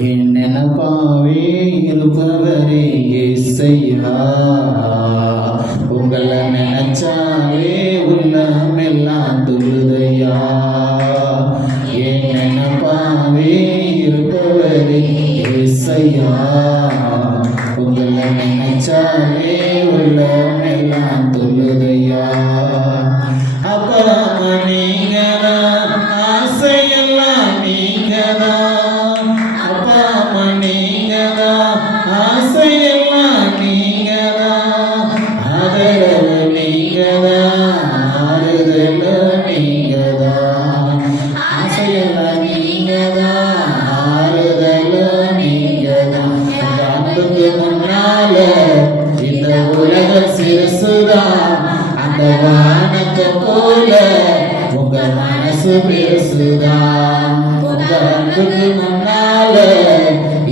என் நினப்பாவே இருப்பவரே இயேசையா, உங்களை நினைச்சாலே உள்ளமெல்லாம் துள்ளுதையா. என் நினப்பாவே இருப்பவரே இயேசையா, உங்களை நினைச்சாலே உள்ளமெல்லாம் துள்ளுதையா. அப்பா நீங்கதான், ஆசையெல்லாம் நீங்கதான். அப்பா நீங்கதான், ஆசையெல்லாம் நீங்கதான். ஆதரவு நீங்கதான், ஆறுதல் நீங்கதான். ஆசையெல்லாம் நீங்கதான், ஆறுதல் நீங்கதான். அன்புக்கு முன்னால இந்த உலக சிறுசுதான், அந்த வானத்தை போல உங்க மனசு பெருசுதான். உங்க அன்புக்கு முன்னால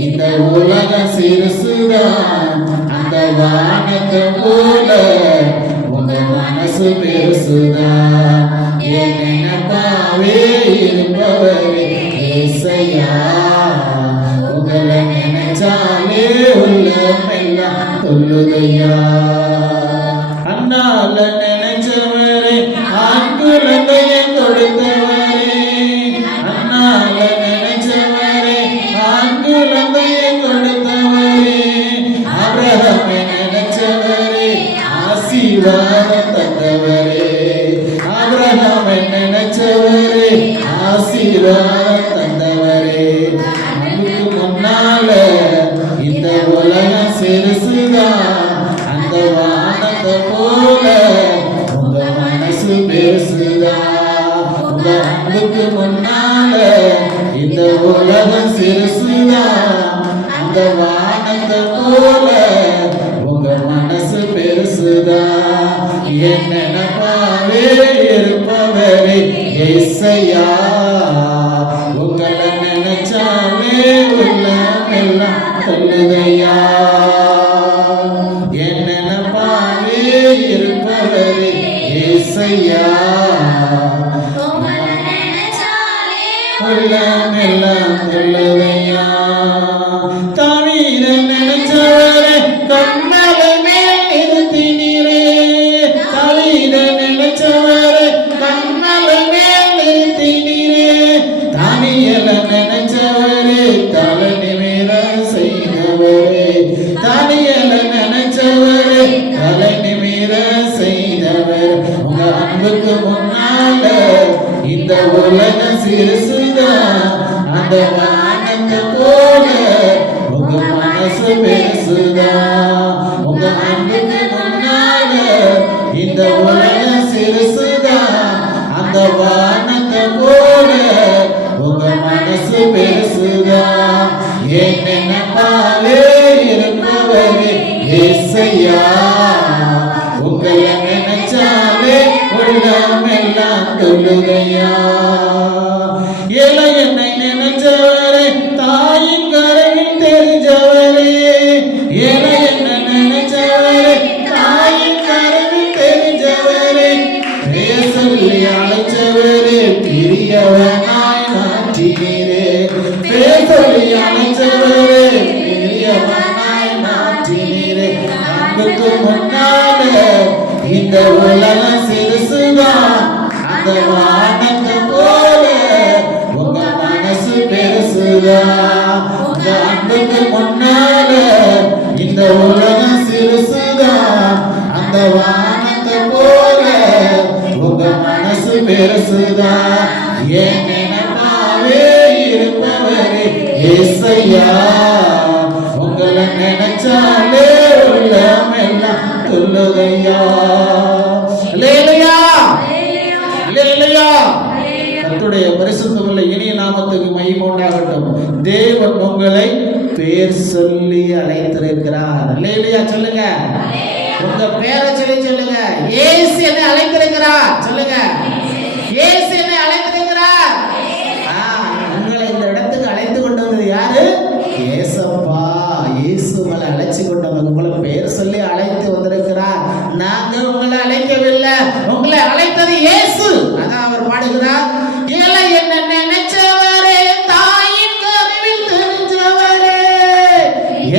இந்த உலக சிறுசுதான், அந்த வானத்தை போல உங்க மனசு பெருசுதான். என் நினைப்பாவே இருப்பவரே இயேசையா, உங்களை நினைச்சாலே உள்ளமெல்லாம் துள்ளுதையா. அண்ணால நினைச்சவரே, ஆண் குழந்தையை கொடுத்தவரே. அண்ணால நினைச்சவரே, ஆண் குழந்தையை கொடுத்தவரே. ஆபிரகாமை நினைச்சவரே, ஆசீர்வாதம் தந்தவரே. ஆபிரகாமை நினைச்சவரே, ஆசீர்வாதம் தந்தவரே. அதுக்கு முன்னால இந்த உலகம் சிறுசுதான், அந்த வானத்தை போல உங்க மனசு பெருசுதான். உங்க அன்புக்கு முன்னால இந்த உலகம் சிறுசுதான், அந்த வானத்தை போல உங்க மனசு பெருசுதான். என் நினைப்பாவே இருப்பவரே இயேசையா, உங்களை நினைச்சாலே உள்ளமெல்லாம் துள்ளுதையா. என் நினைப்பாவே இருப்பவரே இயேசையா, உள்ளமெல்லாம் துள்ளுதையா. தாவீதை நினைச்சவரே, கண்மலை மேல் நிறுத்தினீரே. தாவீதை நினைச்சவரே, கண்மலை மேல் நிறுத்தினீரே. தானியேலை நினைச்சவரே, தலை நிமிர செய்தவரே. தானியேலை நினைச்சவரே, தலை நிமிர செய்தவர். உங்க அன்புக்கு முன்னால இந்த உலக சிறுசுதான், அந்த வானத்தை போல உங்க மனசு பெருசுதான். உங்க அன்புக்கு முன்னால இந்த உலக சிறுசுதான், அந்த வானத்தை போல உங்க மனசு பெருசுதான். என் நினைப்பாவே இருப்பவரே இயேசையா, உங்களை நினைச்சாலே உள்ளமெல்லாம் துள்ளுதையா. ஏழை என்னை நினைச்சவரே, தாயின் கரையில் தெரிஞ்சவரே. ஏழை என்ன நினைச்சவரே, தாயின் கரையில் தெரிஞ்சவரே. பேர் சொல்லி அழைச்சவரே, பிரியவனாய் மாற்றினீரே. பேர் சொல்லி அழைச்சவரே, பிரியவனாய் மாற்றினீரே. அன்புக்கு முன்னால இந்த உலகம் சிறுசுதான், அந்த வானத்தை போல உங்க மனசு பெருசுதான். உங்க அன்புக்கு முன்னால இந்த உலகம் சிறுசுதான், அந்த வானத்தை போல உங்க மனசு பெருசுதான். என் நினைப்பாவே இருப்பவரே இயேசையா, உங்களை நினைச்சாலே உள்ளமெல்லாம் துள்ளுதையா. அல்லேலூயா, அல்லேலூயா. கர்த்தருடைய பரிசுத்தமுள்ள இனிய நாமத்துக்கு மகிமை உண்டாகட்டும். தேவன் உங்களை பேர் சொல்லி அழைத்திருக்கிறார். அல்லேலூயா சொல்லுங்க. உங்க பேரை சொல்லி சொல்லுங்க. இயேசு என்னை அழைத்திருக்கிறார். சொல்லுங்க, இயேசு என்னை அழைத்திருக்கிறார். உங்களை இந்த இடத்துக்கு அழைத்து கொண்டு வந்தது யாரு? இயேசப்பா. இயேசு உங்களை அழைச்சு கொண்டு வந்தது, உங்களை பேர் சொல்லி அழைத்து வந்திருக்கிறார். நாங்க உங்களை அழைக்கவில்லை, உங்களை அழைத்தது இயேசு. அதான் அவர் பாடுகிறார், ஏழை என்ன நினைச்சவரே, தாயின் கருவில் தெரிஞ்சவர்.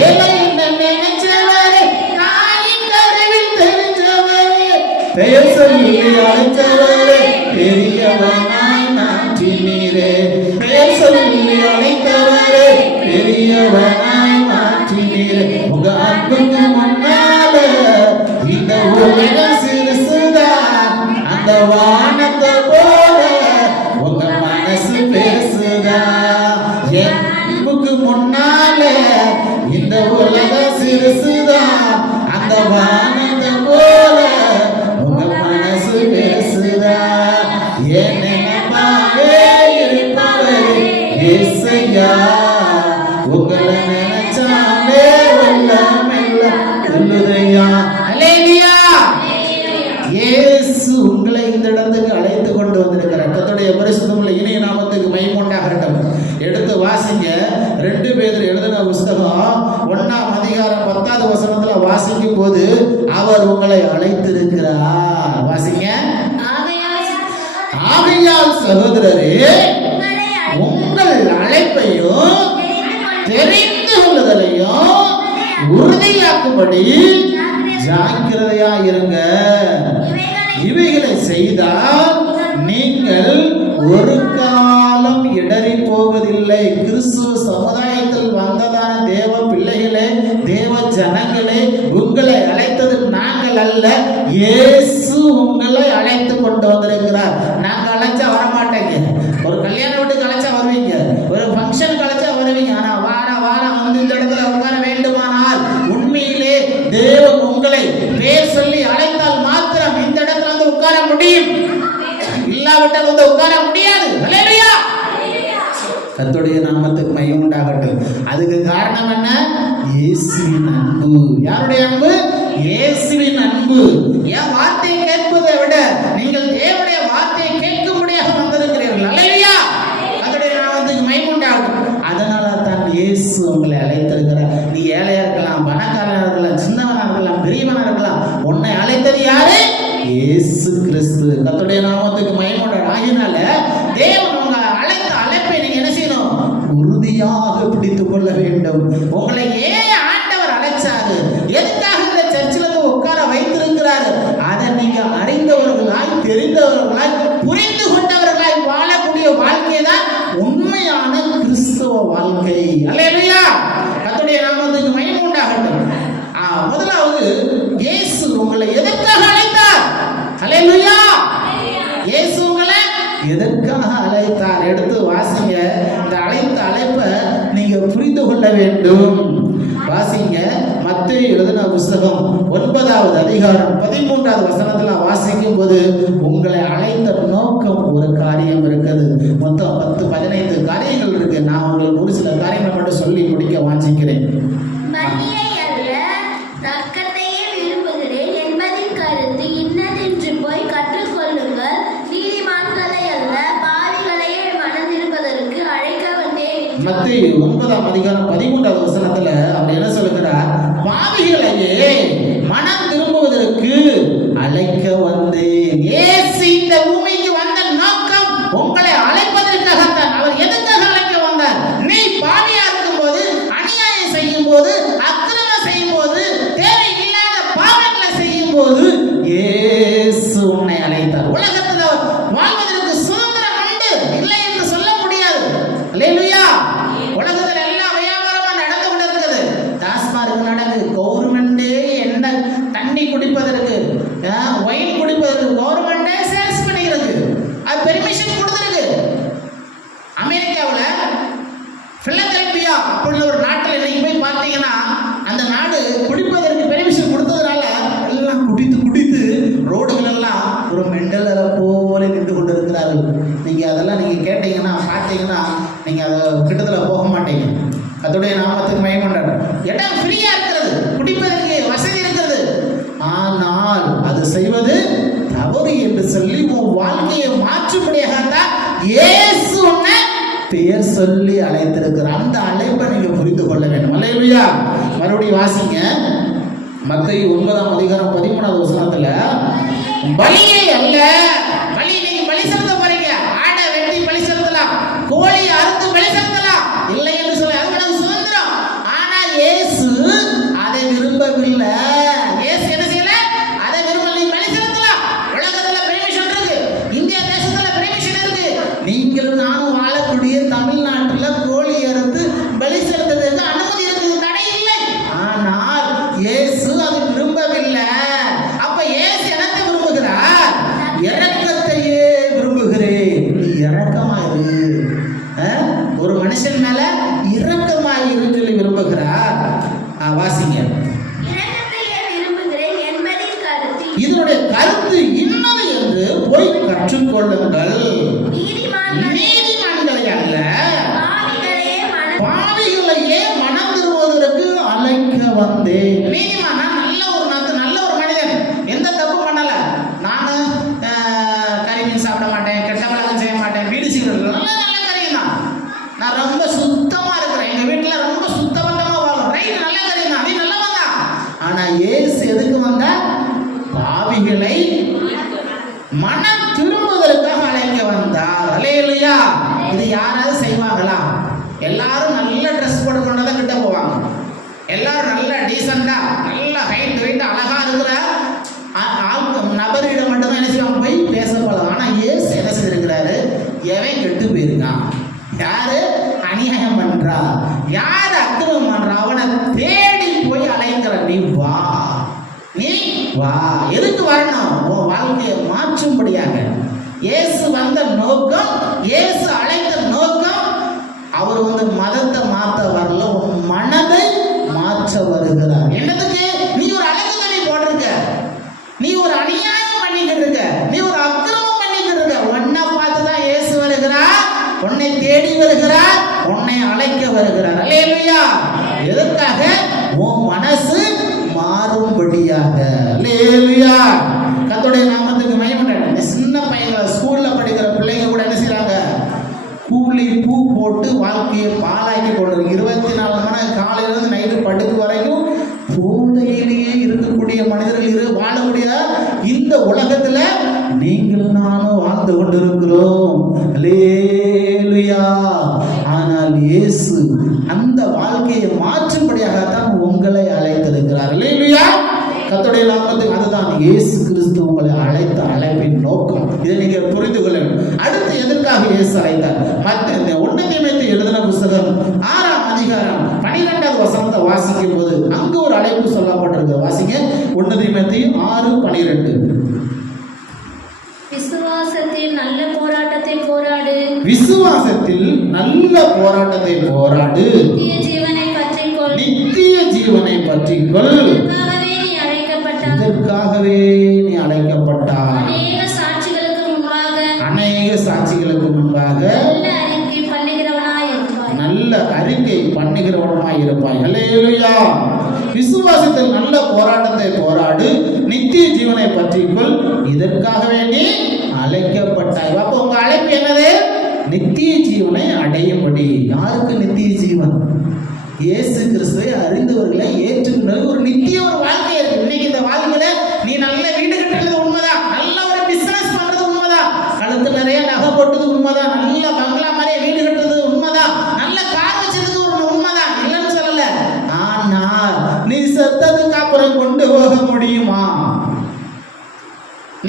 ஏழை நினைச்சவரே, தாயின் கருவில் தெரிஞ்சவரே, பெயர் சொல்லி அழைத்தவரே, பெரியவனாய் மாற்றினீரே. பெயர் சொல்லி அழைத்தவரே, பெரியவனாய் மாற்றினீரே. உங்க அன்புக்கு முன்னால இந்த உலகம் சிறுசுதான், அந்த வானத்தை போல உங்க மனசு பெருசுதான். என் அன்புக்கு முன்னால இந்த உலகம் சிறுசுதான், அந்த வானத்தை போல உங்க மனசு பெருசுதான். என் நினைப்பாவே இருப்பவரே இயேசையா, உங்களை நினைச்சாலே எல்லாம் எல்லாம் சொல்லுதையா. அல்லேலூயா. இயேசு உங்களை இந்த இடத்துக்கு அழைத்து கொண்டு வந்திருக்கிறார். கர்த்தருடைய பரிசுத்தமுள்ள இனிய நாமத்துக்கு மகிமை உண்டாகட்டும். எடுத்து வாசிங்க. 2 பேதுரு எழுதின புத்தகம் 1ஆம் அதிகாரம் 10வது வசனத்துல வாசிக்கும் போது அவர் உங்களை அழைத்திருக்கிறார். வாசிங்க. ஆகையால் சகோதரரே, உங்கள் அழைப்பையும் தெரிந்து கொள்ளுதலையும் உறுதியாக்கும்படி ஜாக்கிரதையா இருங்க. இவைகளை செய்தால் நீங்கள் ஒரு காலம் இடறி போவதில்லை. கிறிஸ்துவ சமுதாயத்தில் வந்ததான தேவ பிள்ளைகளே, தேவ ஜனங்களே, உங்களை அழைத்தது நாங்கள் அல்ல, இயேசு உங்களை அழைத்து கொண்டு வந்திருக்கிறார். நாங்க அழைச்சா வரமாட்டேங்க. ஒரு கல்யாண வீட்டுக்கு அழைச்சா வருவீங்க, ஒரு ஃபங்க்ஷனுக்கு அழைச்சா வருவீங்க. ஆனா வாரம் வந்து இந்த இடத்துல உட்கார வேண்டுமானால் உண்மையிலே தேவன் உங்களை பேர் சொல்லி அழைத்தால் மாத்திரம் இந்த இடத்துல வந்து உட்கார முடியும். இல்லாவிட்டால் வந்து உட்கார முடியாது. அல்லேலூயா. கர்த்தருடைய நாமத்துக்கு மகிமை உண்டாகட்டும். அதுக்கு காரணம் என்ன? இயேசுவின் அன்பு. யாருடைய அன்பு? இயேசுவின் அன்பு. என் வார்த்தையை கேட்பதை விட நீங்கள் தேவனுடைய வார்த்தையை கேட்கும்படியாக வந்திருக்கிறீர்கள். அல்லேலூயா. கர்த்தருடைய நாமத்துக்கு மகிமை உண்டாகட்டும். அதனால தான் இயேசு உங்களை அழைத்திருக்கிறார். நீ ஏழையா இருக்கலாம், பணக்காரனா இருக்கலாம், சின்னவனா இருக்கலாம், பெரியவனா இருக்கலாம். உன்னை அழைத்தது யாரு? இயேசு கிறிஸ்து. கர்த்தருடைய நாமத்துக்கு மகிமை உண்டாகட்டும். ஆகினால தேவன் உங்க அழைத்த அழைப்பை நீங்க என்ன செய்யணும்? உறுதியாக பிடித்துக் கொள்ள வேண்டும். உங்களை ஏன் ஆண்டவர் அழைச்சாரு, எதுக்காக இந்த சர்ச்சில் உட்கார வைத்திருக்கிறாரு, அதை நீங்க அறிந்தவர்களாய், தெரிந்தவர்களாய், புரிந்து கொண்டவர்களாய் வாழக்கூடிய வாழ்க்கை தான் உண்மையான கிறிஸ்தவ வாழ்க்கை. அல்லேலூயா. கர்த்தருடைய நாமத்துக்கு மகிமை உண்டாகட்டும். முதலாவது, இயேசு உங்களை எதற்காக அழைத்தார்? அல்லேலூயா. இயேசு உங்களை எதற்காக அழைத்தார்? எடுத்து வாசிங்க. இந்த அழைப்பை நீங்க புரிந்து கொள்ள வேண்டும். வாசிங்க. மத்தேயு எழுதின புத்தகம் 9வது அதிகாரம் 13வது வசனத்துல வாசிக்கும் போது உங்களை அழைத்த நோக்கம் ஒரு காரியம் இருக்குது. மொத்தம் 10-15 காரியங்கள் இருக்கு. நான் உங்களுக்கு ஒரு சில காரியங்களை மட்டும் சொல்லி முடிக்க வாஞ்சிக்கிறேன். மத்தேயு 9ஆம் அதிகாரம் 13வது வசனத்துல அவர் என்ன சொல்லுகிறார்? பாவிகளையே மனம் திரும்புவதற்கு அழைக்க வந்தேன். இயேசு இந்த பூமிக்கு வந்த நோக்கம் உங்களை அழைப்பதற்காகத்தான். அவர் எதுக்காக அழைக்க வந்தார்? நீ பாவியா இருக்கும் போது, அநியாயம் செய்யும் போது, அக்கிரமம் செய்யும் போது, தேவையில்லாத பாவங்களை செய்யும் போது இயேசு உன்னை அழைத்தார். உலகத்தில் வாழ்வதற்கு சுதந்திரம் உண்டு, இல்லை என்று சொல்ல முடியாது. அல்லேலூயா. உலகத்தில் எல்லாம் வியாபாரமா நடந்து கொண்டிருக்கிறது. டாஸ்மார்க் நடக்குது. கவர்மெண்டே என்ன தண்ணி குடிப்பதற்கு, ஒயின் குடிப்பதற்கு கவர்மெண்டே சேல்ஸ் பண்ணிக்கிறது. அது பெர்மிஷன் கொடுத்திருக்கு. அமெரிக்காவில் பிலடெல்பியா அப்படின்னு ஒரு நாட்டில் இன்னைக்கு போய் பார்த்தீங்கன்னா, அந்த நாடு குடிப்பதற்கு பெர்மிஷன் கொடுத்ததுனால எல்லாம் குடித்து ரோடுகள் எல்லாம் ஒரு மெண்டலரை போல நின்று கொண்டு இருக்கிறார்கள். நீங்க அதெல்லாம் நீங்க கேட்டீங்கன்னா, பார்த்தீங்கன்னா, நீங்க அதை கிட்டத்தில் போக மாட்டீங்க. அதோடைய நாமத்துக்கு மகிமை உண்டாகட்டும். இடம் ஃப்ரீயா இருக்கிறது, குடிப்பதற்கு வசதி இருக்கிறது. ஆனால் அது செய்வது தவறு என்று சொல்லி உன் வாழ்க்கையை மாற்றும்படியாகத்தான் இயேசு உன்னை பெயர் சொல்லி அழைத்திருக்கிறார். அந்த அழைப்பை நீங்க புரிந்து கொள்ள வேண்டும். அல்லேலூயா. மறுபடியும் வாசிங்க. மத்தேயு 9ஆம் அதிகாரம் 13வது வசனத்துல, பலியை அல்ல, நீங்க பலி செலுத்த போறீங்க. ஆடை வெட்டி பலி செலுத்தலாம், கோழி அறுத்து பலி செலுத்தலாம், இல்லை என்று சொல்ல அது சுதந்திரம். ஆனா இயேசு கற்றுக்கொள்ளுங்கள். நீதிமான்களை அல்ல, பாவிகளையே மனம் திரும்புவதற்கு அழைக்க வந்தேன். நீதிமானா நல்ல ஒரு மனிதன், எந்த தப்பு பண்ணல. நானு கறிமீன் சாப்பிட மாட்டேன், கெட்ட பழக்கம் செய்ய மாட்டேன், வீடு சீக்கிரம் நல்ல காரியம் தான். நான் ரொம்ப சுத்தமா இருக்கிறேன், எங்க வீட்டுல ரொம்ப சுத்தபத்தமா வாழும், ரைட், நல்ல காரியம் தான், நீ நல்லவன் தான். ஆனா இயேசு எதுக்கு வந்தா? பாவிகளை மனம் திரும்புவதற்காக அழைக்க வந்தார். அல்லேலூயா. இது யாராவது செய்வாங்களா? எல்லாரும் நல்ல ட்ரெஸ் போட்டு கொண்டதான் கிட்ட போவாங்க. எல்லாரும் நல்ல டீசெண்டா நல்ல ஹைட் வெயிட் அழகா இருக்கிற நபரிடம் மட்டும்தான் என்ன செய்வாங்க? போய் பேச பழகும். ஆனா இயேசு என்ன செய்திருக்கிறாரு? எவன் கெட்டு போயிருக்கான், யாரு அநியாயம் பண்றா, யாரு அக்கிரமம் பண்றா, அவனை தேடி போய் அழைக்கிற. நீ வா, நீ வா. எதுக்கு வரணும்? உன் வாழ்க்கையை மாற்றும்படியாக. இயேசு வந்த நோக்கம், இயேசு அழைத்த நோக்கம், அவர் வந்து மதத்தை மாற்ற வரல, உன் மனதை மாற்ற வருகிறார். என்னதுக்கு? நீ ஒரு அழகு துணி போட்டிருக்க, நீ ஒரு அநியாயம் பண்ணிக்கிட்டு இருக்க, நீ ஒரு அக்கிரமம் பண்ணிக்கிட்டு இருக்க, உன்னை பார்த்துதான் இயேசு வருகிறார், உன்னை தேடி வருகிறார், உன்னை அழைக்க வருகிறார். அல்லேலூயா. எதற்காக? உன் மனசு மாறும்படியாக. அல்லேலூயா. கர்த்தருடைய நாமத்துக்கு மகிமை. சின்ன பையன் ஸ்கூல்ல படிக்கிற பிள்ளைங்க கூட என்ன செய்றாங்க? கூலி பூ போட்டு வாழ்க்கையை பாலாக்கி கொண்டு 24 மணி நேரம் காலையிலிருந்து நைட்டு படுக்கு வரைக்கும் போதையிலேயே இருக்கக்கூடிய மனிதர்கள் வாழக்கூடிய இந்த உலகத்துல நீங்களும் நானும் வாழ்ந்து கொண்டிருக்கிறோம். அல்லேலூயா. ஆனால் இயேசு அந்த வாழ்க்கையை மாற்றும்படியாகத்தான் உங்களை அழைத்திருக்கிறார். அல்லேலூயா. கர்த்தருடைய நாமத்துக்கு. அதுதான் இயேசு கிறிஸ்து உங்களை அழைத்த அழைப்பின் நோக்கம். இதை நீங்க புரிந்து கொள்ள வேண்டும். அடுத்து எதற்காக இயேசு அழைத்தார்? 1 தீமோத்தேயு எழுதின புத்தகம் 6ஆம் அதிகாரம் 12வது வசனத்தை வாசிக்கும் போது அங்கு ஒரு அழைப்பு சொல்லப்பட்டிருக்கு. வாசிங்க. 1 தீமோத்தேயு 6:12. விசுவாசத்தில் நல்ல போராட்டத்தை போராடு. விசுவாசத்தில் நல்ல போராட்டத்தை போராடு. நித்திய ஜீவனை பற்றிக்கொள். நித்திய ஜீவனை பற்றிக்கொள். இதற்காகவே நீ அழைக்கப்பட்டாய். அநேக சாட்சிகளுக்கு முன்பாக நல்ல அறிக்கை பண்ணுகிறவனாய் இருப்பாய். அல்லேலூயா. விசுவாசத்தில் நல்ல போராட்டத்தை போராடு, நித்திய ஜீவனை பற்றிக்கொள், இதற்காகவே நீ அழைக்கப்பட்டாய். அப்போ உங்க அழைப்பு என்னது? நித்திய ஜீவனை அடையும்படி. யாருக்கு நித்திய ஜீவன்? இயேசு கிறிஸ்துவை அறிந்தவர்களை ஏற்றுக்கொண்டு ஒரு நித்திய ஒரு வாழ்க்கை இருக்கு. இன்னைக்கு இந்த வாழ்க்கையில நீ நல்ல வீடு கட்டுறது உண்மைதான், நல்ல ஒரு பிசினஸ் பண்றது உண்மைதான், கழுத்து நிறைய நகை போட்டது உண்மைதான், நல்ல பங்களா மாதிரியே வீடு கட்டுறது உண்மைதான், நல்ல கார் வச்சதுக்கு ஒரு உண்மைதான், இல்லைன்னு சொல்லல. ஆனா நீ செத்ததுக்கு அப்புறம் கொண்டு போக முடியுமா?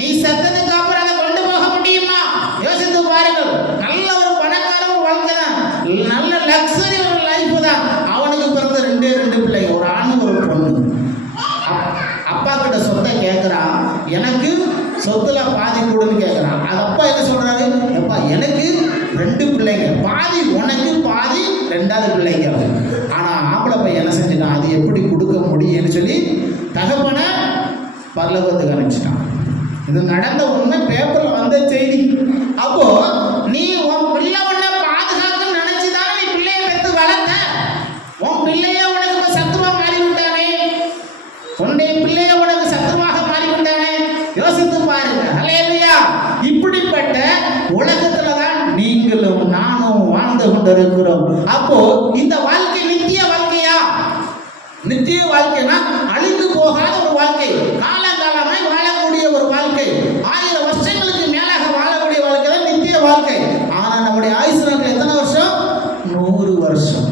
நீ செத்ததுக்கு அப்புறம் அதை கொண்டு போக முடியுமா? யோசித்து பாருங்கள். நல்ல ஒரு பணக்கார ஒரு வாழ்க்கை தான், நல்ல லக்ஸரி ஒரு லைஃப் தான். அவனுக்கு பிறந்த 2 பிள்ளைங்க, ஒரு ஆண் ஒரு பொண்ணு. அப்பா கிட்ட சொத்தை கேட்கிறான், எனக்கு சொத்துல பாதி கொடுன்னு கேட்கிறான். அது அப்பா என்ன சொல்றாரு? அப்பா எனக்கு 2 பிள்ளைங்க, பாதி உனக்கு பாதி 2வது பிள்ளைங்க. ஆனா ஆம்பளை பையன் என்ன செஞ்சுட்டான்? அது எப்படி கொடுக்க முடியும்னு சொல்லி தகப்பனை பரலோகத்துக்கு அனுப்பிச்சிட்டான். இது நடந்த உண்மை, பேப்பர்ல வந்த செய்தி. அப்போ நீ உன் பிள்ளை உன்னை பாதுகாக்கணும்னு நினைச்சுதானே நீ பிள்ளைய பெற்று வளர்த்த. உன் பிள்ளைய உனக்கு இப்ப சத்துருவா மாறிவிட்டானே, உன்னுடைய பிள்ளைய உனக்கு சத்துருவாக மாறிவிட்டானே. யோசித்து பாருங்க. அல்லேலூயா. இப்படிப்பட்ட உலகத்துலதான் நீங்களும் நானும் வாழ்ந்து கொண்டிருக்கிறோம். அப்போ இந்த வாழ்க்கை நித்திய வாழ்க்கையா? நித்திய வாழ்க்கைனா அழிந்து போகாத ஒரு வாழ்க்கை, காலகாலமாய் வாழக்கூடிய ஒரு வாழ்க்கை, 1000 வருஷங்களுக்கு மேலாக வாழக்கூடிய வாழ்க்கை தான் நித்திய வாழ்க்கை. ஆனா நம்முடைய ஆயுசு நாட்கள் எத்தனை வருஷம்? 100 வருஷம்,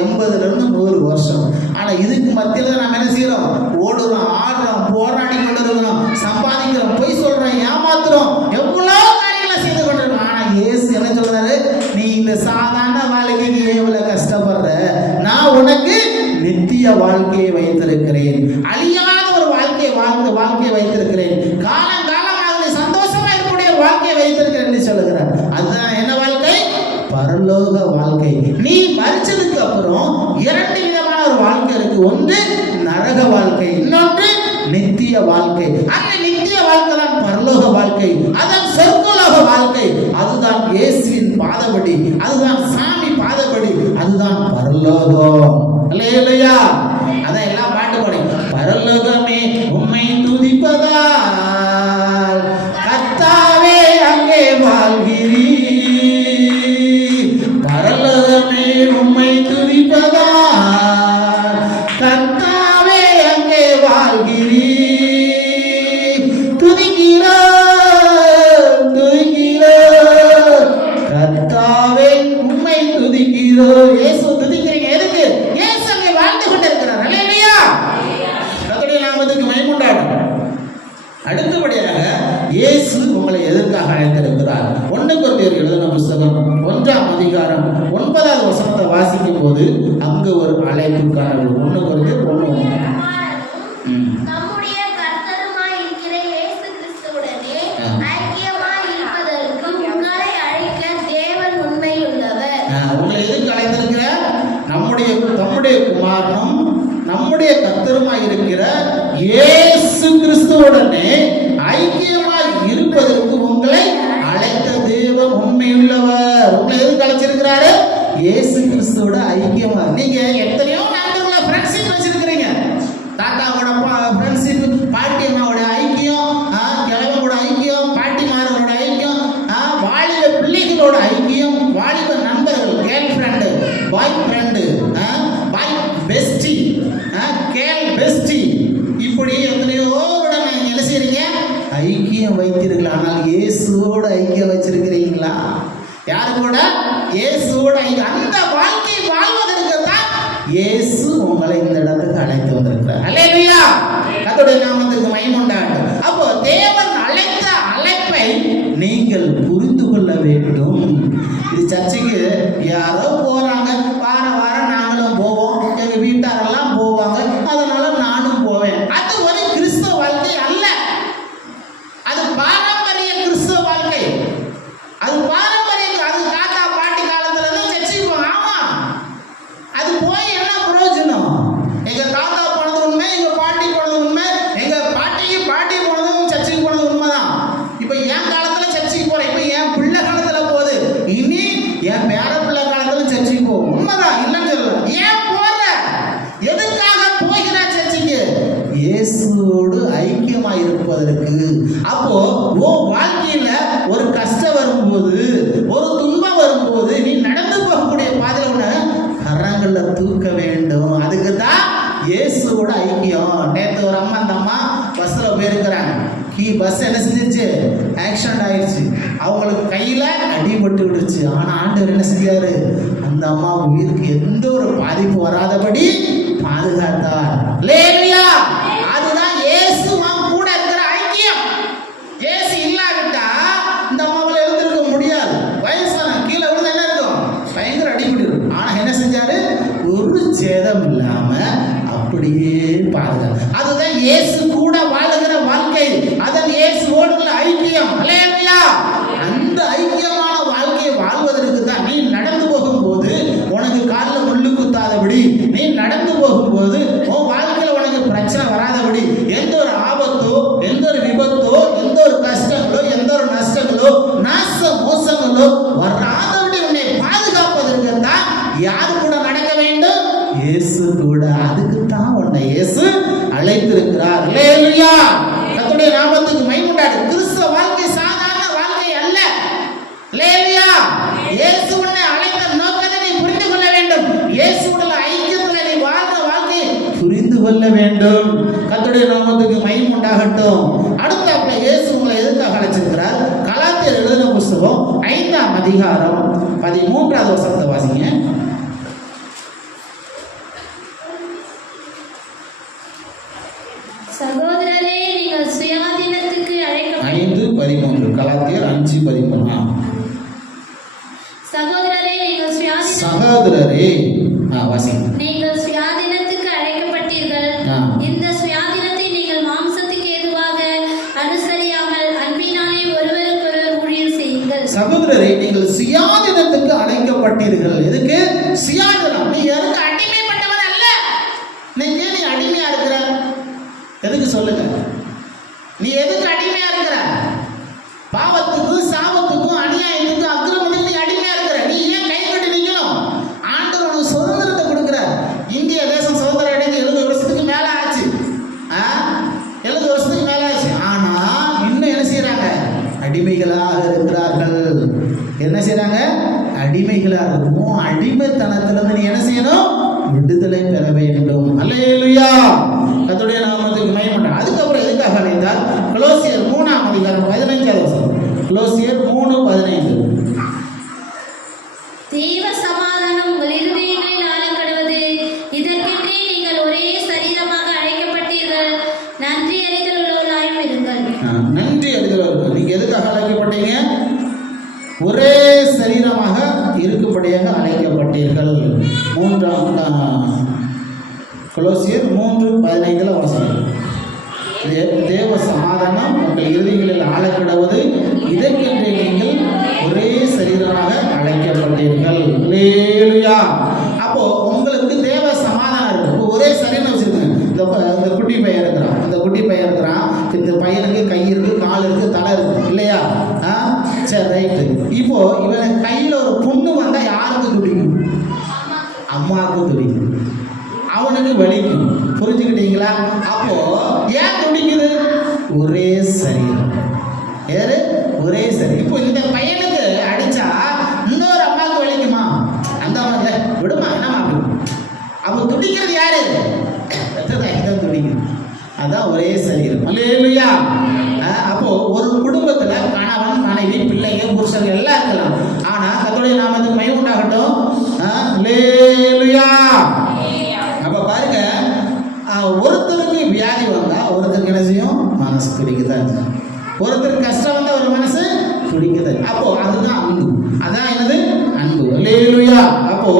80ல இருந்து 100 வருஷம். ஆனா இதுக்கு மத்தியில நம்ம என்ன செய்யறோம்? ஓடுறோம், ஆடுறோம், போராடி கொண்டிருக்கிறோம், சம்பாதிக்கிறோம், பொய் சொல்றோம், ஏமாத்துறோம், எவ்வளவு காரியங்களை செய்து கொண்டிருக்கோம். ஆனா இயேசு என்ன சொல்றாரு? நீ இந்த சாதாரண வாழ்க்கைக்கு எவ்வளவு கஷ்டப்படுற, நான் உனக்கு நித்திய வாழ்க்கையை வைத்திருக்கிறேன், அழியாத ஒரு வாழ்க்கையை வைத்திருக்கிறேன், காலங்காலமாக நீ சந்தோஷமா இருக்கக்கூடிய வாழ்க்கையை வைத்திருக்கிறேன் என்று சொல்லுகிறார். அதுதான் என்ன வாழ்க்கை? பரலோக வாழ்க்கை. நீ மரிச்சதுக்கு அப்புறம் 2 விதமான ஒரு வாழ்க்கை இருக்கு. ஒன்று நரக வாழ்க்கை, இன்னொன்று நித்திய வாழ்க்கை. அந்த நித்திய வாழ்க்கை தான் பரலோக வாழ்க்கை, அதான் சொர்க்க பாதப்படி, அதுதான் சாமி பாதப்படி, அதுதான் பரலோகம். அல்லேலூயா. அதான் எல்லாம் பாட்டு பாடி, பரலோகமே உம்மை துதிப்பதால் கர்த்தாவே அங்கே வாழ்கிறீர். பரலோகமே உம்மை துதிப்பதால் கர்த்தாவே அங்கே வாழ்கிறீர். துதிக்கிறோம் துதிக்கிறோம் கர்த்தாவே உம்மை துதிக்கிறோம். இயேசு துதிக்கிறீங்க எதுக்கு? இயேசு அங்கே வாழ்ந்து கொண்டிருக்கிறார். அல்லேலூயா. கர்த்தருடைய நாமத்துக்கு மகிமை உண்டாகட்டும். அடுத்தபடியாக இயேசு உங்களை எதற்காக அழைத்திருக்கிறார்? 1 கொரிந்தியர் எழுதின புத்தகம் 1ஆம் அதிகாரம் 9வது வசனத்தை வாசிக்கும் போது அங்க ஒரு அழைப்புக்காரர்கள். 1 கொரிந்தியர் 1:9. நம்முடைய கர்த்தருமாய் இருக்கிற இயேசு கிறிஸ்துவுடனே ஐக்கியமாய் இருப்பதற்கு உங்களை அழைக்க தேவன் உண்மையுள்ளவர். உங்களை எதுக்கு அழைத்திருக்கிறார்? நம்முடைய குமாரனும் நம்முடைய கர்த்தருமாய் இருக்கிற இயேசு கிறிஸ்துவுடனே ஐக்கியமாய் இருப்பதற்கு உங்களை அழைத்த தேவன் உண்மையுள்ளவர். உங்களை எதுக்கு அழைச்சிருக்கிறாரு? இயேசு கிறிஸ்துவோட ஐக்கியமா. நீங்க எத்தனையோ நண்பர்கள ஃப்ரெண்ட்ஷிப் வச்சிருக்கிறீங்க. தாத்தாவோட ஃப்ரெண்ட்ஷிப், பாட்டியம்மாவோட ஐக்கியம், கிழவனோட ஐக்கியம், பாட்டிமாரோட ஐக்கியம், வாலிப பிள்ளைகளோட ஐக்கியம், வாலிப நண்பர்கள், girl friend, boy friend, boy bestie, girl bestie, இப்படி எத்தனையோ நீங்க என்ன செய்றீங்க? ஐக்கியம் வைத்தீர்கள். ஆனால் இயேசுவோட ஐக்கியம் வச்சிருக்கிறீங்களா? யாரு கூட? இயேசுவோட ஐக்கியம். அந்த வாழ்க்கை வாழ்வதற்கு தான் இயேசு உங்களை இந்த இடத்துக்கு அழைத்து வந்திருக்கிறார். அல்லேலூயா. கர்த்தருடைய நாமத்துக்கு மகிமை உண்டாகட்டும். அப்போ தேவன் அழைத்த அழைப்பை நீங்கள் புரிந்து கொள்ள வேண்டும். இது சர்ச்சுக்கு யாரோ போறாங்க, வாரம் நாங்களும் போவோம், எங்க வீட்டாரெல்லாம் போவாங்க, அதனால நானும் போவேன். அது ஒரு கிறிஸ்தவ வாழ்க்கை அல்ல. அது பாரம்பரிய கிறிஸ்தவ வாழ்க்கை. அது பாரம்பரியம். அது தாத்தா பாட்டி காலத்துல இருந்து சர்ச்சுக்கு போவாங்க. ஆமா, அது போய் என்ன பிரயோஜனம்? எங்க தாத்தா போனது உண்மை, எங்க பாட்டி போனது உண்மை, எங்க பாட்டி போனதும் சர்ச்சுக்கு போனது உண்மைதான். இப்ப என் காலத்துல சர்ச்சுக்கு போறேன், இப்ப என் பிள்ளை காலத்துல போகுது, இனி என் பேர பிள்ளை காலத்துல சர்ச்சுக்கு போகும். உண்மைதான், இல்லைன்னு சொல்லல. ஏன் போற? எதுக்காக போகிற சர்ச்சுக்கு? இயேசுவோடு ஐக்கியமா இருப்பதற்கு. அப்போ உன் வாழ்க்கையில ஒரு கஷ்டம் வரும்போது, ஒரு துன்பம் வரும்போது, நீ நடந்து போகக்கூடிய பாதையில உன்னை கரங்கள்ல தூக்க வேண்டும். அதுக்கு தான் இயேசுவோட ஐக்கியம். நேற்று ஒரு அம்மா, அந்த அம்மா பஸ்ல போயிருக்கிறாங்க. பஸ் என்ன செஞ்சிருச்சு? ஆக்சிடென்ட் ஆயிடுச்சு. அவங்களுக்கு கையில அடிபட்டு விடுச்சு. ஆனா ஆண்டவர் என்ன செஞ்சாரு? அந்த அம்மா உயிருக்கு எந்த ஒரு பாதிப்பு வராதபடி பாதுகாத்தார். அல்லேலூயா. அதுதான் இயேசு கூட இருக்கிற ஐக்கியம். இயேசு இல்லாவிட்டா இந்த அம்மாவால எழுந்திருக்க முடியாது. வயசான கீழே விழுந்து என்ன இருக்கும்? பயங்கர அடிபட்டு. ஆனா என்ன செஞ்சாரு? ஒரு சேதம் இல்லாம அப்படியே பாதுகாத்து. அதுதான் இயேசு கூட வாழுகிற வாழ்க்கை. அதன் இயேசுவோடு ஐக்கியம். அல்லேலூயா. அந்த ஐக்கியமான வாழ்க்கையை வாழ்வதற்கு தான் நீ நடந்து போகும்போது உனக்கு காலில் முள்ளு குத்தாதபடி, நீ நடந்து போகும்போது உன் வாழ்க்கையில உனக்கு பிரச்சனை வராதபடி, எந்த ஒரு ஆபத்தோ, எந்த ஒரு விபத்தோ, எந்த ஒரு கஷ்டங்களோ, எந்த ஒரு நஷ்டங்களோ, நாச மோசங்களோ வராதபடி உன்னை பாதுகாப்பதற்கு தான் யாரு கூட நடக்க வேண்டும்? இயேசு கூட. அதுக்கு தான் உன்னை இயேசு அழைத்திருக்கிறார். அல்லேலூயா. கர்த்தருடைய நாமத்துக்கு மகிமை உண்டாகட்டும். கிறிஸ்தவ வாழ்க்கை சாதாரண வாழ்க்கை அல்ல. அல்லேலூயா. இயேசு உன்னை அழைத்த நோக்கத்தை நீ புரிந்து கொள்ள வேண்டும். இயேசுவுடைய ஐக்கியத்தில் நீ வாழ்ற வாழ்க்கை புரிந்து கொள்ள வேண்டும். கர்த்தருடைய நாமத்துக்கு மகிமை உண்டாகட்டும். அடுத்தாப்புல இயேசு உங்களை எதுக்காக அழைச்சிருக்கிறார்? கலாத்தியர் எழுதின புத்தகம் 5ஆம் அதிகாரம் 13வது வசனத்தை வாசிங்க. சகோதரரே, நீங்கள் சுயாதீனத்துக்கு 5:13. கலாத்தியர் 5:13. சகோதரரே, வாசிங்க. நீங்கள் சுயாதீனத்துக்கு அழைக்கப்பட்டீர்கள். இந்த சுயாதீனத்தை நீங்கள் மாம்சத்துக்கு ஏதுவாக அனுசரியாமல் அன்பினாலே ஒருவருக்கொருவர் ஊழியம் செய்யுங்கள். சகோதரரே, நீங்கள் சுயாதீனத்துக்கு அழைக்கப்பட்டீர்கள். எதுக்கு சுயாதீனம்? நீ எதுக்கு அடிமைப்பட்டவன் அல்ல. நீ அடிமையா இருக்கிற? எதுக்கு சொல்லுங்க? நீ எதுக்கு அடிமையா இருக்கிற? பாவத்துக்கும், சாபத்துக்கும், அநியாயத்துக்கும், அக்கிரமத்துக்கும் நீ அடிமையா இருக்கிற. கீழா இருக்கு. அடிமைத்தனத்திலிருந்து நீ என்ன செய்யணும்? விடுதலை பெற வேண்டும். அல்லேலூயா. கர்த்தருடைய நாமத்துக்கு மகிமை. அதுக்கப்புறம் எதுக்காக அழைத்தார்? கொலோசியர் 3ஆம் அதிகாரம் 15ஆவது வசனம். கொலோசியர் 3:15. தேவ சமாதானம் உங்கள் இருதயங்களில் ஆளக்கடவது. இதற்கென்றே நீங்கள் ஒரே சரீரமாக அழைக்கப்பட்டீர்கள். நன்றி அறிதல் உள்ளவர்களாயும் இருங்கள். நன்றி அறிதல். நீங்க எதுக்காக அழைக்கப்பட்டீங்க? ஒரே சரீரமாக இருக்கும்படியாக அழைக்கப்பட்டீர்கள். கொலோசியர் 3:15 வாசிக்கிறோம். தேவ சமாதானம் உங்கள் இருதயங்களில் ஆளக்கிடவது. இதற்கென்றே நீங்கள் ஒரே சரீரமாக அழைக்கப்பட்டீர்கள். அல்லேலூயா. அப்போ உங்களுக்கு தேவ சமாதானம் இருக்கு. ஒரே சரீரம் வச்சிருக்கேன். இந்த குட்டி பையன் இருக்கிறான், இந்த குட்டி பையன் இருக்கிறான். இந்த பையனுக்கு கை இருக்கு, கால் இருக்கு, தலை இருக்கு இல்லையா? சரி, ரைட்டு. இப்போ இவன் கையில ஒரு புண்ணு வந்தா யாருக்கு துடிக்கும்? அம்மாவுக்கு துடிக்கும். அவனுக்கு வலிக்கும். புரிஞ்சுக்கிட்டீங்களா? அப்போ ஏன் துடிக்குது? ஒரே சரீரம். ஏறு ஒரே சரி. இப்போ இந்த பையனுக்கு அடிச்சா இன்னொரு அம்மாவுக்கு வலிக்குமா? அந்த அம்மா விடுமா, என்னமா அப்படி? அப்போ துடிக்கிறது யாரு? துடிக்குது. அதான் ஒரே சரீரம். அல்லேலூயா. அப்போ ஒரு குடும்பத்துல கணவன், மனைவி, பிள்ளைங்க, புருஷர்கள் எல்லாம் இருக்கலாம். ஆனா கர்த்தருடைய நாமத்துக்கு மகிமை உண்டாகட்டும். அல்லேலூயா. அப்ப பாருங்க, ஒருத்தருக்கு வியாதி வந்தா ஒருத்தருக்கு என்ன செய்யும்? மனசு துடிக்குதான். ஒருத்தருக்கு கஷ்டம் வந்தா ஒரு மனசு துடிக்குது. அப்போ அதுதான் அன்பு. அதான் என்னது? அன்பு. அல்லேலூயா. அப்போ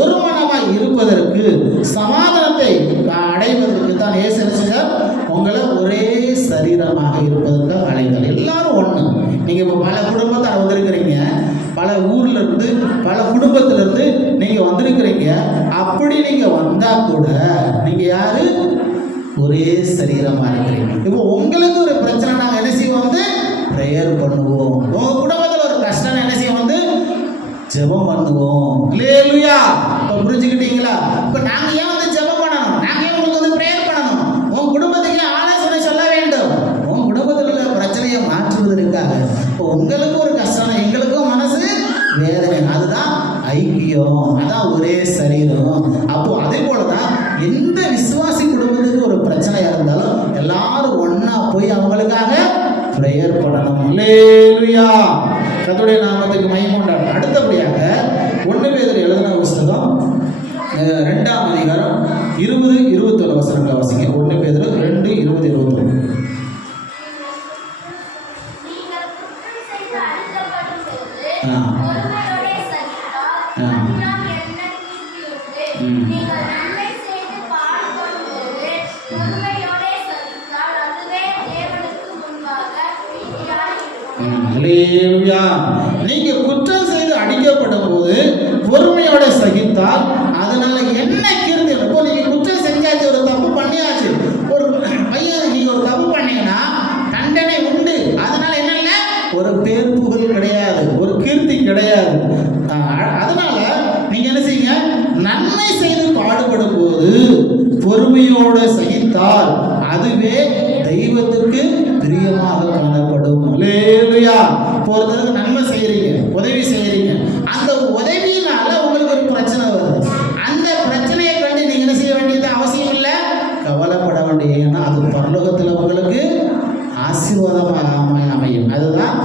ஒரு மனமாய் இருப்பதற்கு, சமாதானத்தை அடைவதற்கு தான் இயேசு என்ன செஞ்சார்? உங்களை ஒரே சரீரமாக இருப்பதற்கு அழைத்தார். எல்லாரும் ஒண்ணு. நீங்க இப்போ பல குடும்பத்தார் வந்திருக்கிறீங்க, பல ஊர்ல இருந்து, பல குடும்பத்துல இருந்து நீங்க வந்திருக்கிறீங்க. அப்படி நீங்க வந்தா கூட நீங்க யாரு? ஒரே சரீரமா இருக்கிறீங்க. இப்போ உங்களுக்கு ஒரு பிரச்சனை, நாங்க என்ன செய்வோம்? வந்து பிரேயர் பண்ணுவோம். உங்க குடும்பத்துல ஒரு கஷ்டம், என்ன செய்வோம்? வந்து ஜெபம் பண்ணுவோம். அல்லேலூயா. இப்போ புரிஞ்சுக்கிட்டீங்களா? இப்போ நாங்க ஏன் வந்து ஜெபம் பண்ணணும்? நாங்க ஏன் உங்களுக்கு வந்து பிரேயர் பண்ணணும்? உங்க குடும்பத்துக்கு ஆலோசனை சொல்ல வேண்டும். உங்க குடும்பத்தில் உள்ள பிரச்சனையை மாற்றுவதற்காக. இப்போ உங்களுக்கு ஒரு கஷ்டம், எங்களுக்கும் மனசு வேதனை. அதுதான் ஐக்கியம். அதான் ஒரே சரீரம். அப்போ அதே போலதான் எந்த விசுவாசி குடும்பத்துக்கு ஒரு பிரச்சனையா இருந்தாலும் எல்லாரும் ஒன்னா போய் அவங்களுக்காக பிரேயர் பண்ணணும். அல்லேலூயா. கர்த்தருடைய நாமத்துக்கு மகிமை உண்டாகட்டும். அடுத்தபடியாக 1 பேதுரு எழுதின புத்தகம் 2ஆம் அதிகாரம் 20-21 வசனங்களை வாசிங்க. 1 பேதுரு 2:20-21. நீங்க குற்றம் செய்து அடிக்கப்படும் போது பொறுமையோட சகித்தால் அதனால என்ன கீர்த்தி? இப்போ நீங்க குற்றம் செஞ்சாச்சு, ஒரு தப்பு பண்ணியாச்சு. ஒரு பையன் நீங்க ஒரு தப்பு பண்ணீங்கன்னா தண்டனை உண்டு. அதனால என்ன இல்லை? ஒரு பேர் புகழ் கிடையாது, ஒரு கீர்த்தி கிடையாது. அதனால நீங்க என்ன செய்யுங்க? நன்மை செய்து பாடுபடும் போது பொறுமையோட சகித்தால் அதுவே தெய்வத்துக்கு பிரியமாக காணப்படும். அல்லேலூயா. ஒருத்தருக்கு நன்மை செய்யறீங்க, உதவி செய்யறீங்க. அந்த உதவியினால உங்களுக்கு ஒரு பிரச்சனை வருது. அந்த பிரச்சனையை கண்டு நீங்க என்ன செய்ய வேண்டியது அவசியம் இல்லை, கவலைப்பட வேண்டிய. ஏன்னா அது பரலோகத்தில் உங்களுக்கு ஆசீர்வாதமாக அமையும். அதுதான்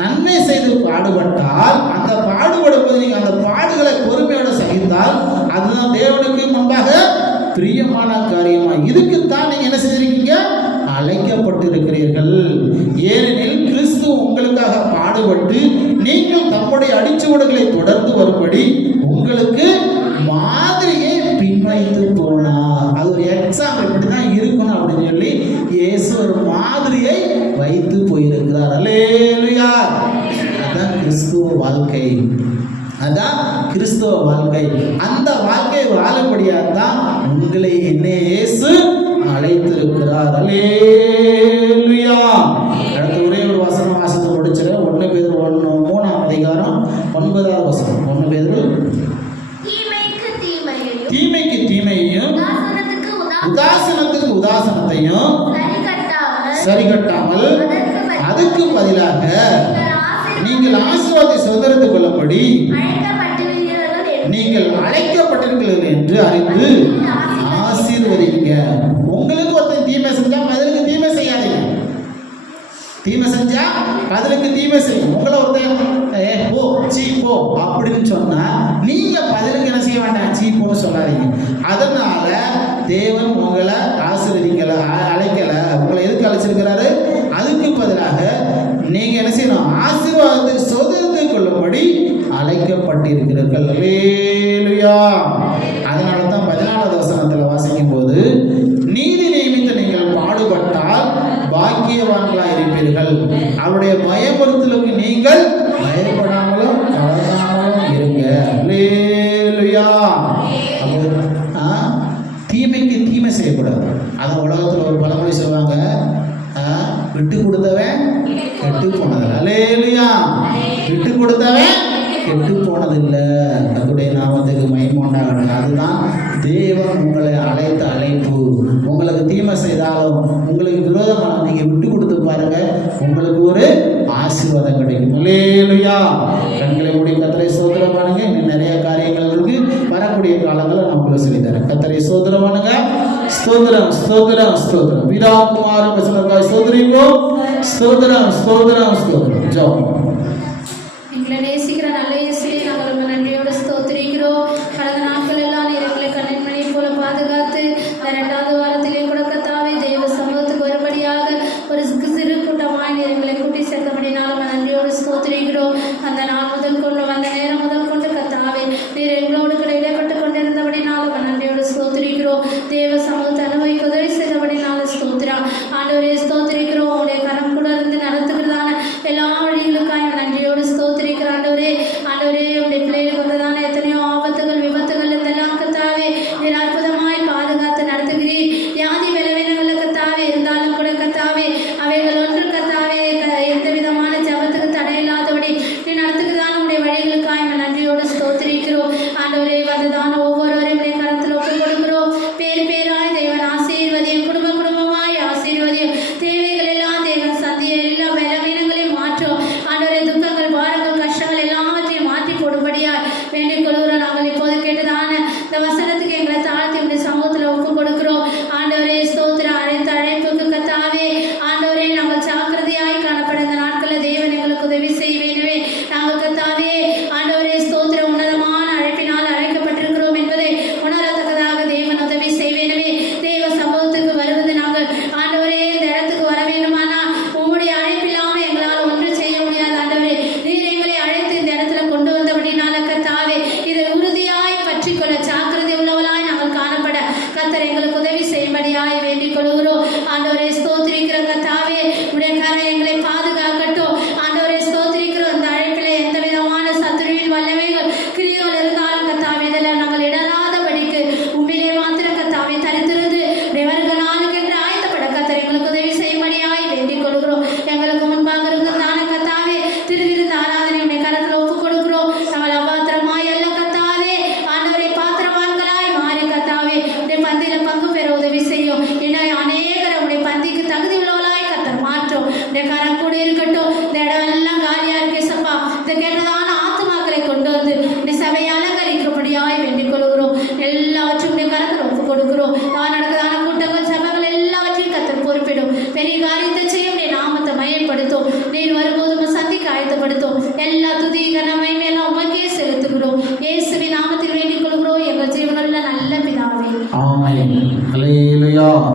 நன்மை செய்து பாடுபட்டால், அந்த பாடுபடும்போது நீங்க அந்த பாடுகளை பொறுமையோட சகித்தால் அதுதான் தேவனுக்கு முன்பாக பிரியமான காரியமா. இதுக்குத்தான் நீங்க என்ன செஞ்சிருக்கீங்க? அழைக்கப்பட்டிருக்கிறீர்கள். ஏனெனில் கிறிஸ்து உங்களுக்காக பாடுபட்டு நீங்கள் தம்முடைய அடிச்சுவடுகளை தொடர்ந்து வரும்படி உங்களுக்கு மாதிரியை பின்வைத்து போனார். அது ஒரு எக்ஸாம்பிள், இப்படிதான் இருக்கணும் அப்படின்னு சொல்லி இயேசு ஒரு மாதிரியை வைத்து போயிருக்கிறார். அல்லேலூயா. அதான் கிறிஸ்துவ வாழ்க்கை. அதான் கிறிஸ்துவ வாழ்க்கை. அந்த வாழ்க்கை வாழும்படியாக தான் உங்களை என்ன இயேசு அழைத்திருக்கிறார். அல்லேலூயா. அடுத்த ஒரே ஒரு வசனம் வாசித்து முடிச்சிட. 1 பேதுரு 3ஆம் அதிகாரம் 9ஆவது வசனம். 1 பேதுரு தீமைக்கு தீமையையும் உதாசனத்துக்கு உதாசனத்தையும் சரி கட்டாமல் அதுக்கு பதிலாக நீங்கள் ஆசீர்வாதத்தை சுதந்திரத்துக் கொள்ளும்படி நீங்கள் அழைக்கப்பட்டிருக்கிறீர்கள் என்று அறிந்து ஆசீர்வதிங்க. உங்களுக்கு ஒருத்தன் தீமை செஞ்சா பதிலுக்கு தீமை செய்யாதீங்க. தீமை செஞ்சா பதிலுக்கு தீமை செய்யும். உங்களை ஒருத்தன் போ சீ போ அப்படின்னு சொன்னா நீங்க பதிலுக்கு என்ன செய்ய வேண்டாம், சீ போன்னு சொல்லாதீங்க. அதனால தேவன் உங்களை ஆசீர்வதிக்கல, அழைக்கல. உங்களை எதுக்கு அழைச்சிருக்கிறாரு? அதுக்கு பதிலாக நீங்க என்ன செய்யணும், ஆசீர்வாதத்தை சொதர்ந்து கொள்ளும்படி அழைக்கப்பட்டிருக்கிறீர்கள். அல்லேலூயா. அதனால தான் 14வது வசனத்தில் வாசிக்கும் போது, நீதி நியமித்து நீங்கள் பாடுபட்டால் பாக்கியவான்களா இருப்பீர்கள். அவருடைய பயமுறுத்தலுக்கு நீங்கள் பயப்படாமலும் கலங்காமலும் இருங்க. அல்லேலூயா. தீமைக்கு தீமை செய்யக்கூடாது. அது உலகத்தில் ஒரு பழமொழி சொல்லுவாங்க, விட்டு கொடுத்தவன் கெட்டு போனதில்லை. அல்லேலூயா. விட்டு கொடுத்தவன் கெட்டு போனதில்லை. அதனுடைய நாமத்துக்கு மகிமை உண்டாகணும். அதுதான் தேவன் உங்களை அழைத்த அழைப்பு. உங்களுக்கு தீமை செய்தாலும் உங்களுக்கு விரோதமான நீங்கள் விட்டு கொடுத்து பாருங்க, உங்களுக்கு ஒரு ஆசீர்வாதம் கிடைக்கும். அல்லேலூயா. கண்களை மூடி கர்த்தரை ஸ்தோத்திரம் பண்ணுங்க. இன்னும் நிறைய காரியங்கள் இருக்கு, வரக்கூடிய காலங்களில் நான் உங்களுக்கு சொல்லித்தரேன். கர்த்தரை ஸ்தோத்திரம் பண்ணுங்க. ஸ்தோத்திரம் ஸ்தோத்திரம் ஸ்தோத்திரம். பிதா குமாரன் பரிசுத்தராய் ஸ்தோத்திரிப்போம். ஸ்தோத்திரம் ஸ்தோத்திரம் ஸ்தோத்திரம். ஜெபம். எங்களை நேசிக்கிற நல்ல இயேசுவே, நாங்கள் ரொம்ப நன்றியோடு ஸ்தோத்திரிக்கிறோம். கடந்த நாட்கள் எல்லாம் நீர் எங்களை கண்ணின் மணி போல பாதுகாத்து இந்த 2வது வாரத்திலே கூட கர்த்தாவே தெய்வ சமூகத்துக்கு வரும்படியாக ஒரு சிறு கூட்டமாய் நீர் எங்களை கூட்டி சேர்த்தபடினால் நம்ம நன்றியோடு ஸ்தோத்திரிக்கிறோம். அந்த நாள் முதல் கொண்டு வந்த நேரம் முதல் கொண்டு கர்த்தாவே நீர் எங்களோடு கூட இடைப்பட்டு கொண்டிருந்தபடினால் நம்ம நன்றியோடு ஸ்தோத்திரிக்கிறோம். தேவ சமூகத்தை அனுபவிக்க உதவி செய்தபடினால ஸ்தோத்திரம். ஆண்டவரே ஸ்தோத்திரிக்கிறோம். உங்களுடைய கரம் கூட இருந்து நடத்துகிறதான எல்லா வழிகளுக்காக நன்றியோடு ஸ்தோத்திரிக்கிற ஆண்டவரே. ஆண்டவரே, உடைய பிள்ளைகளுக்கு வந்ததான எத்தனையோ ஆபத்துகள் விபத்துகள் இதெல்லாம் கர்த்தாவே நீர் அற்புதமாய் பாதுகாத்து நடத்துகிறீர். வியாதி பலவீனங்கள் கர்த்தாவே இருந்தாலும் கூட கர்த்தாவே அவைகள் ஒன்று கர்த்தாவே எந்த விதமான ஜபத்துக்கு தடையில்லாதபடி நீ நடத்துகிறதான உடைய வழிகளுக்காக நன்றியோடு ஸ்தோத்திரிக்கிறோம். ஆண்டவரே, வந்ததான ஒவ்வொருவரையும் கரத்தில் ஒப்புக் கொடுக்கிறோம். பேர் பேராய் தேவன் ஆசீர்வதியும், குடும்ப குடும்பமாய் ஆசீர்வதியும். தேவைகள் எல்லாம் தேவன் சந்திய எல்லா பலவீனங்களையும் மாற்றும். ஆண்டவரே, துக்கங்கள் பாரங்கள் கஷ்டங்கள் எல்லாவற்றையும் மாற்றி போடும்படியாய் வேண்டிக் கொள்கிறோம். நாங்கள் இப்போது கேட்டதான இந்த வசனத்துக்கு எங்களை தாழ்த்தி உடைய சமூகத்தில் ஒப்புக் கொடுக்கிறோம். ஆண்டவரே ஸ்தோத்திரம். அழைத்த அழைப்புக்கு கர்த்தாவே ஆண்டவரே நாங்கள் ஜாக்கிரதையாய் காணப்பட இந்த நாட்களில் தேவன் எங்களுக்கு உதவி செய்ய வேண்டுமே. நாங்கள் கர்த்தாவே ஆண்டவரே ஸ்தோத்திரம் உன்னதமான அழைப்பினால் அழைக்கப்பட்டிருக்கிறோம் என்பதை உணரத்தக்கதாக தேவன் உதவி செய்வேனவே. தேவ சமூகத்துக்கு வருவது நாங்கள் ஆண்டவரே இந்த இடத்துக்கு வர வேண்டுமானால் உங்களுடைய அழைப்பில்லாமல் எங்களால் ஒன்று செய்ய முடியாது. ஆண்டவரே, நீர் எங்களை அழைத்து இந்த இடத்துல கொண்டு வந்தபடினால கர்த்தாவே இதை உறுதியாய் பற்றிக்கொள்ள ஜாக்கிரதை உள்ளவளாய் நாங்கள் காணப்பட கர்த்தர் எங்களுக்கு உதவி செய்யும்படியாய் வேண்டிக் கொள்கிறோம். ஆண்டவரே ஸ்தோத்திரிக்கிற கர்த்தாவே, உடைய கரம் எங்களை பாதுகாக்கட்டும். ஆண்டவரே ஸ்தோத்திரிக்கிறோம். இந்த அழைப்பிலே எந்த விதமான சத்துருவின் வல்லமைகள் கிரிகள் இருந்தாலும் கர்த்தாவே இதெல்லாம் நாங்கள் இடராதபடிக்கு உண்மையிலே மாத்திரம் கர்த்தாவே தரித்திருந்து வருகனாலுக்கு என்று ஆயத்தப்பட கர்த்தர் எங்களுக்கு உதவி செய்யும்படியாய் வேண்டிக் கொள்கிறோம். எங்களுக்கு முன்பாக இருக்கிறதான கர்த்தாவே திருவிருந்து ஆராதனை உடைய கரத்தில் ஒப்புக் கொடுக்கிறோம். நாங்கள் அபாத்திரமாய் அல்ல கர்த்தாவே ஆண்டவரை பாத்திரவான்களாய் மாறி கர்த்தாவே உடைய பந்தியில பங்கு பெற உதவி செய்யும். இன்னும் அநேகரை உடைய பந்திக்கு தகுதி உள்ளவளாய் கர்த்தர் மாற்றும். உடைய கரம் கூட இருக்கட்டும். இந்த இடம் எல்லாம் காலியா இருக்கு சப்பா. இந்த கேட்டதான ஆத்துமாக்களை கொண்டு வந்து இந்த சபையை அலங்கரிக்கும்படியாய் வேண்டிக் கொள்கிறோம். எல்லாவற்றையும் உடைய கரத்தில் ஒப்புக் கொடுக்கிறோம். நான் நடக்கதான கூட்டங்கள் சபைகள் எல்லாவற்றையும் கர்த்தர் பொறுப்பிடும். பெரிய காரியத்தை செய்யும். நீ நாமத்தை மையப்படுத்தும். நீர் வரும்போது சந்திக்க ஆயத்தப்படுத்தும். எல்லா துதி கனமை மேலும் உமக்கே செலுத்துகிறோம். இயேசுவின் நாமத்தில் வேண்டிக் கொள்கிறோம் எங்கள் ஜீவனுள்ள நல்ல பிதாவே. ஆமென். அல்லேலூயா.